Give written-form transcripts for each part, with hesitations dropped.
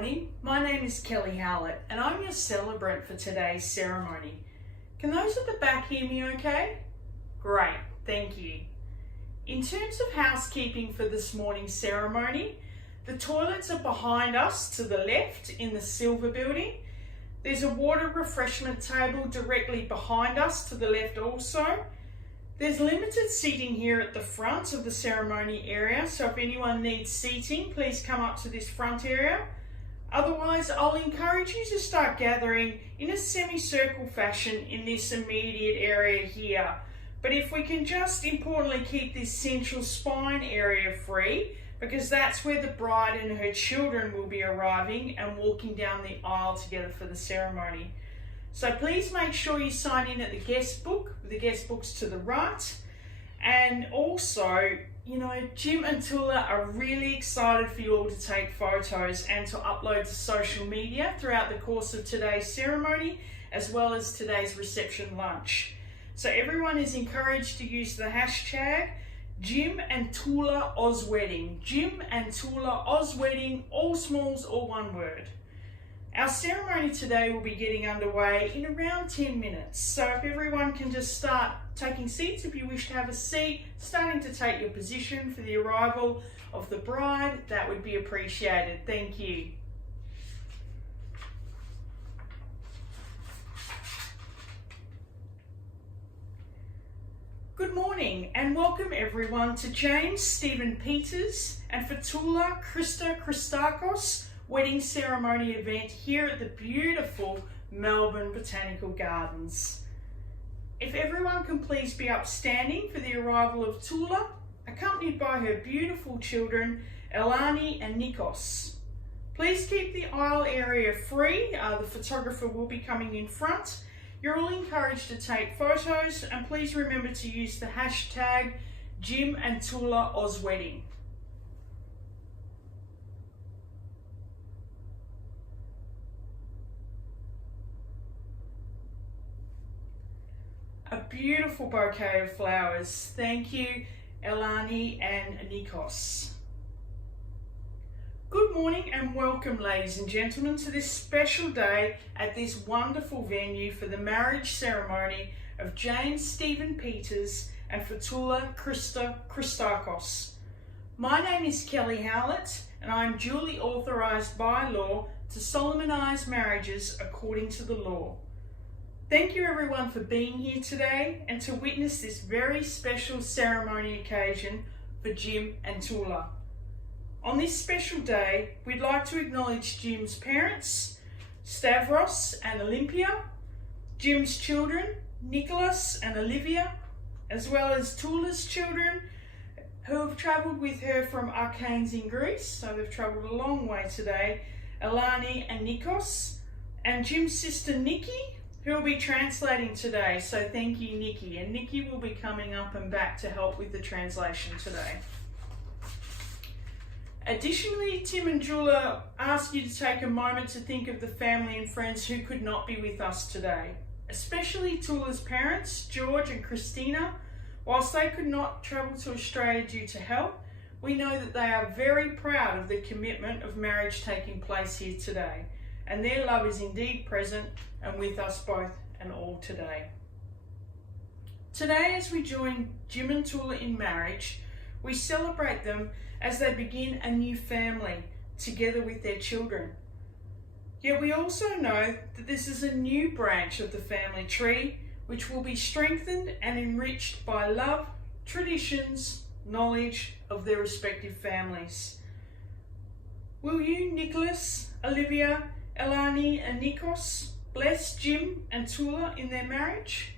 morning, my name is Kelly Howlett and I'm your celebrant for today's ceremony. Can those at the back hear me okay? Great, thank you. In terms of housekeeping for this morning's ceremony, the toilets are behind us to the left in the silver building. There's a water refreshment table directly behind us to the left also. There's limited seating here at the front of the ceremony area, so if anyone needs seating, please come up to this front area. Otherwise, I'll encourage you to start gathering in a semicircle fashion in this immediate area here. But if we can just importantly keep this central spine area free, because that's where the bride and her children will be arriving and walking down the aisle together for the ceremony. So please make sure you sign in at the guest book. The guest book's to the right. And also, Jim and Toula are really excited for you all to take photos and to upload to social media throughout the course of today's ceremony, as well as today's reception lunch. So everyone is encouraged to use the hashtag Jim and Toula OzWedding. Jim and Toula OzWedding, all smalls, all one word. Our ceremony today will be getting underway in around 10 minutes. So if everyone can just start taking seats, if you wish to have a seat, starting to take your position for the arrival of the bride, that would be appreciated. Thank you. Good morning and welcome everyone to James Stephen Peters and for Toula Krista Christakos wedding ceremony event here at the beautiful Melbourne Botanical Gardens. If everyone can please be upstanding for the arrival of Toula, accompanied by her beautiful children, Elani and Nikos. Please keep the aisle area free. The photographer will be coming in front. You're all encouraged to take photos and please remember to use the hashtag Jim and Toula OzWedding. A beautiful bouquet of flowers. Thank you, Elani and Nikos. Good morning and welcome, ladies and gentlemen, to this special day at this wonderful venue for the marriage ceremony of James Stephen Peters and for Toula Krista Christakos. My name is Kelly Howlett and I am duly authorised by law to solemnise marriages according to the law. Thank you everyone for being here today and to witness this very special ceremony occasion for Jim and Toula. On this special day, we'd like to acknowledge Jim's parents, Stavros and Olympia, Jim's children, Nicholas and Olivia, as well as Toula's children who have travelled with her from Archanes in Greece, so they've travelled a long way today, Elani and Nikos, and Jim's sister Nikki, who will be translating today, so thank you Nikki, and Nikki will be coming up and back to help with the translation today. Additionally, Tim and Toula ask you to take a moment to think of the family and friends who could not be with us today, especially Toula's parents, George and Christina. Whilst they could not travel to Australia due to health, we know that they are very proud of the commitment of marriage taking place here today, and their love is indeed present and with us both and all today. Today, as we join Jim and Toula in marriage, we celebrate them as they begin a new family together with their children. Yet we also know that this is a new branch of the family tree which will be strengthened and enriched by love, traditions, knowledge of their respective families. Will you, Nicholas, Olivia, Elani and Nikos, bless Jim and Toula in their marriage?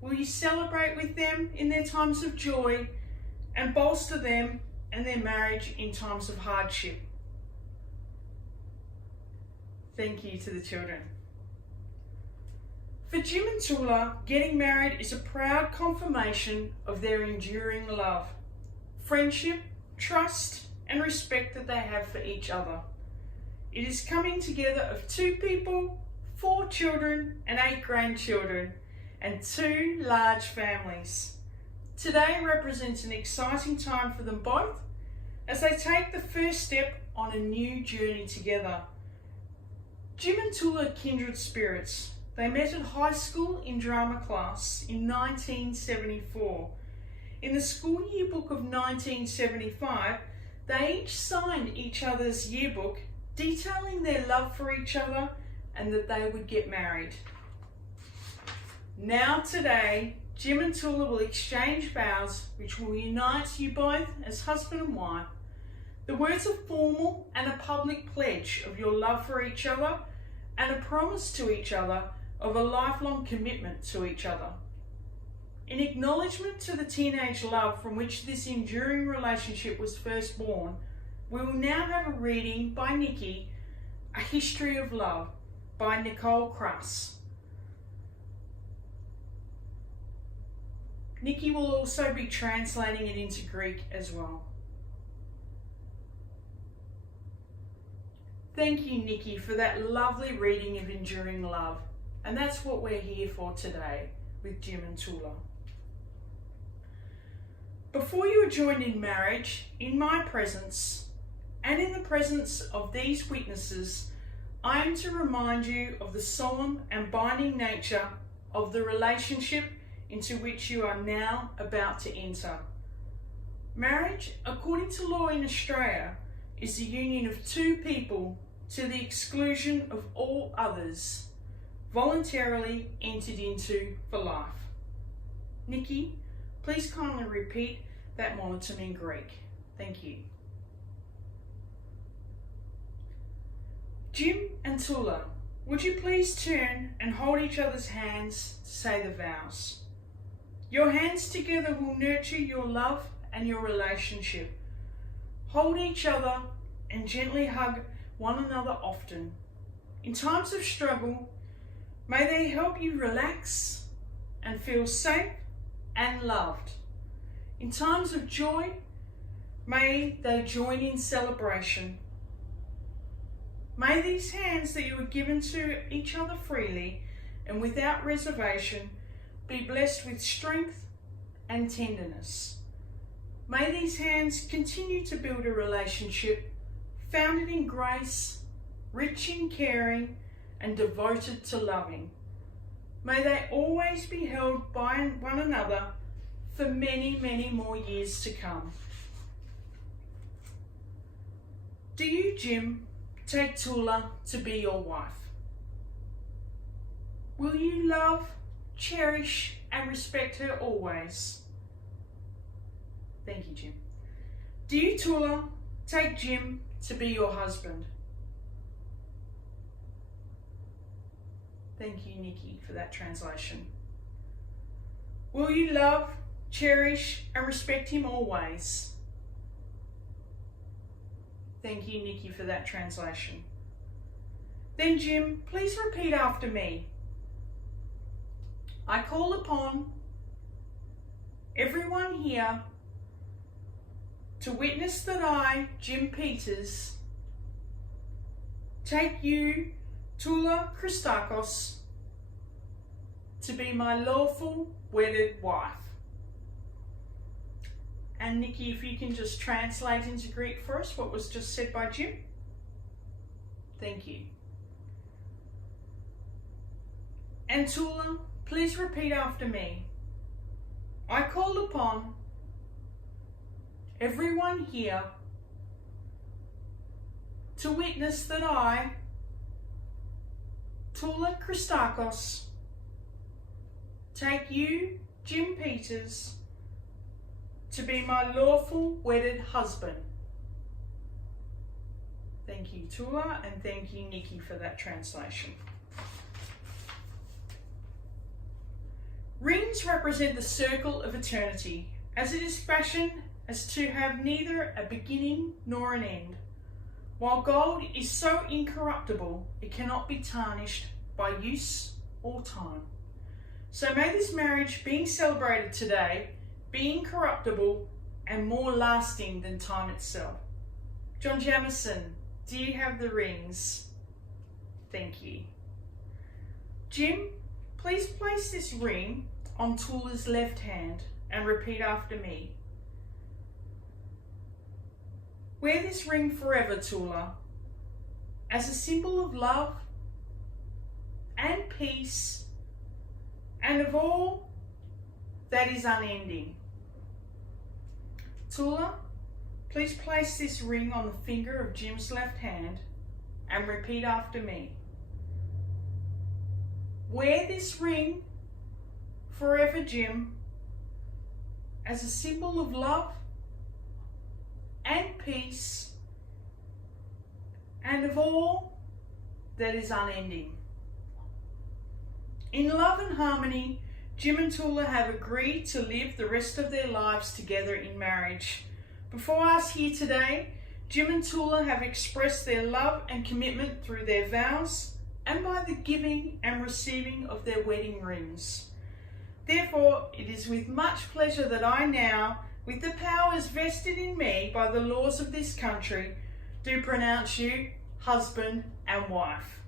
Will you celebrate with them in their times of joy and bolster them and their marriage in times of hardship? Thank you to the children. For Jim and Toula, getting married is a proud confirmation of their enduring love, friendship, trust and respect that they have for each other. It is coming together of 2 people, 4 children and 8 grandchildren, and 2 large families. Today represents an exciting time for them both as they take the first step on a new journey together. Jim and Toula are kindred spirits. They met at high school in drama class in 1974. In the school yearbook of 1975, they each signed each other's yearbook, detailing their love for each other and that they would get married. Now today, Jim and Toula will exchange vows which will unite you both as husband and wife. The words are formal and a public pledge of your love for each other and a promise to each other of a lifelong commitment to each other. In acknowledgement to the teenage love from which this enduring relationship was first born, we will now have a reading by Nikki, A History of Love by Nicole Kruss. Nikki will also be translating it into Greek as well. Thank you, Nikki, for that lovely reading of Enduring Love. And that's what we're here for today with Jim and Toula. Before you are joined in marriage, in my presence, and in the presence of these witnesses, I am to remind you of the solemn and binding nature of the relationship into which you are now about to enter. Marriage, according to law in Australia, is the union of two people to the exclusion of all others, voluntarily entered into for life. Nikki, please kindly repeat that monitum in Greek. Thank you. Jim and Toula, would you please turn and hold each other's hands to say the vows? Your hands together will nurture your love and your relationship. Hold each other and gently hug one another often. In times of struggle, may they help you relax and feel safe and loved. In times of joy, may they join in celebration. May these hands that you are given to each other freely and without reservation be blessed with strength and tenderness. May these hands continue to build a relationship founded in grace, rich in caring, and devoted to loving. May they always be held by one another for many, many more years to come. Do you, Jim, take Toula to be your wife? Will you love, cherish, and respect her always? Thank you, Jim. Do you, Toula, take Jim to be your husband? Thank you, Nikki, for that translation. Will you love, cherish, and respect him always? Thank you, Nikki, for that translation. Then, Jim, please repeat after me. I call upon everyone here to witness that I, Jim Peters, take you, Toula Christakos, to be my lawful wedded wife. And Nikki, if you can just translate into Greek for us what was just said by Jim. Thank you. And Toula, please repeat after me. I call upon everyone here to witness that I, Toula Christakos, take you, Jim Peters, to be my lawful wedded husband. Thank you, Toula, and thank you, Nikki, for that translation. Rings represent the circle of eternity, as it is fashioned as to have neither a beginning nor an end. While gold is so incorruptible, it cannot be tarnished by use or time. So may this marriage being celebrated today be incorruptible and more lasting than time itself. John Jamison, do you have the rings? Thank you. Jim, please place this ring on Toula's left hand and repeat after me. Wear this ring forever, Toula, as a symbol of love and peace and of all that is unending. Toula, please place this ring on the finger of Jim's left hand and repeat after me. Wear this ring forever, Jim, as a symbol of love and peace and of all that is unending. In love and harmony, Jim and Toula have agreed to live the rest of their lives together in marriage. Before us here today, Jim and Toula have expressed their love and commitment through their vows and by the giving and receiving of their wedding rings. Therefore, it is with much pleasure that I now, with the powers vested in me by the laws of this country, do pronounce you husband and wife.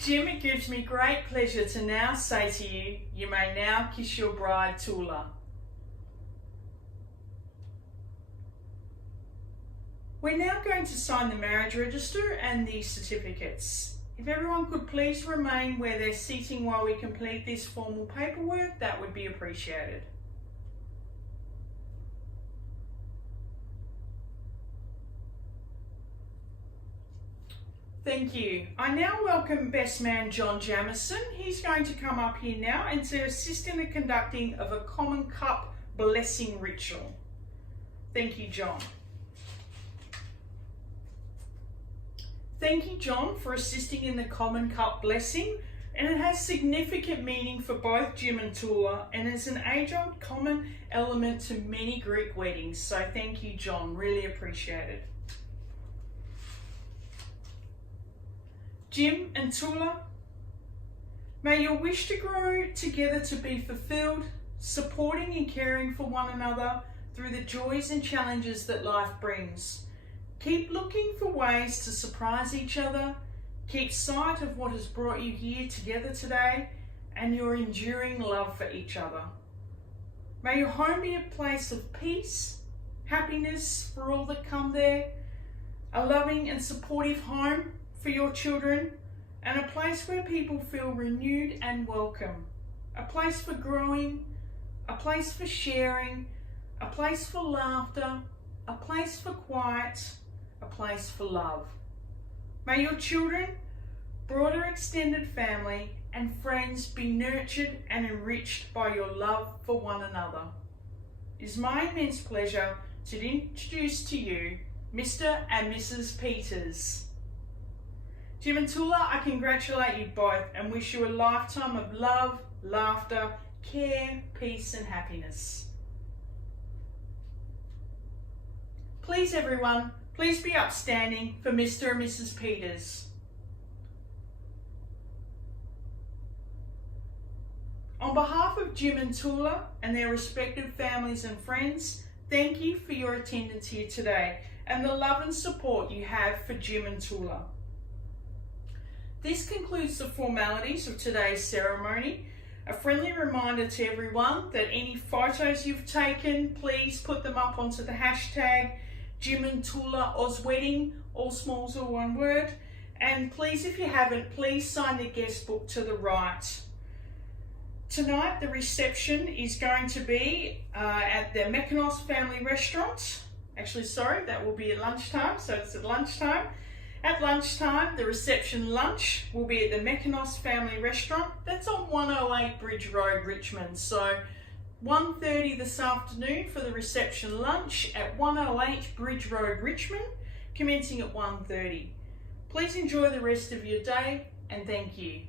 Jim, it gives me great pleasure to now say to you, you may now kiss your bride, Toula. We're now going to sign the marriage register and the certificates. If everyone could please remain where they're sitting while we complete this formal paperwork, that would be appreciated. Thank you. I now welcome best man John Jamison. He's going to come up here now and to assist in the conducting of a common cup blessing ritual. Thank you, John. Thank you, John, for assisting in the common cup blessing, and it has significant meaning for both Jim and Toula, and is an age-old common element to many Greek weddings. So thank you, John. Really appreciate it. Jim and Toula, may your wish to grow together to be fulfilled, supporting and caring for one another through the joys and challenges that life brings. Keep looking for ways to surprise each other, keep sight of what has brought you here together today, and your enduring love for each other. May your home be a place of peace, happiness for all that come there, a loving and supportive home for your children, and a place where people feel renewed and welcome, a place for growing, a place for sharing, a place for laughter, a place for quiet, a place for love. May your children, broader extended family, and friends be nurtured and enriched by your love for one another. It is my immense pleasure to introduce to you Mr. and Mrs. Peters. Jim and Toula, I congratulate you both and wish you a lifetime of love, laughter, care, peace and happiness. Please everyone, please be upstanding for Mr. and Mrs. Peters. On behalf of Jim and Toula and their respective families and friends, thank you for your attendance here today and the love and support you have for Jim and Toula. This concludes the formalities of today's ceremony. A friendly reminder to everyone that any photos you've taken, please put them up onto the hashtag Jim and Toula OzWedding, all smalls or one word. And please, if you haven't, please sign the guest book to the right. Tonight, the reception is going to be at the Mechanos Family Restaurant. Actually, sorry, that will be at lunchtime, so it's at lunchtime. At lunchtime, the reception lunch will be at the Mechanos Family Restaurant. That's on 108 Bridge Road, Richmond. So 1:30 this afternoon for the reception lunch at 108 Bridge Road, Richmond, commencing at 1:30. Please enjoy the rest of your day and thank you.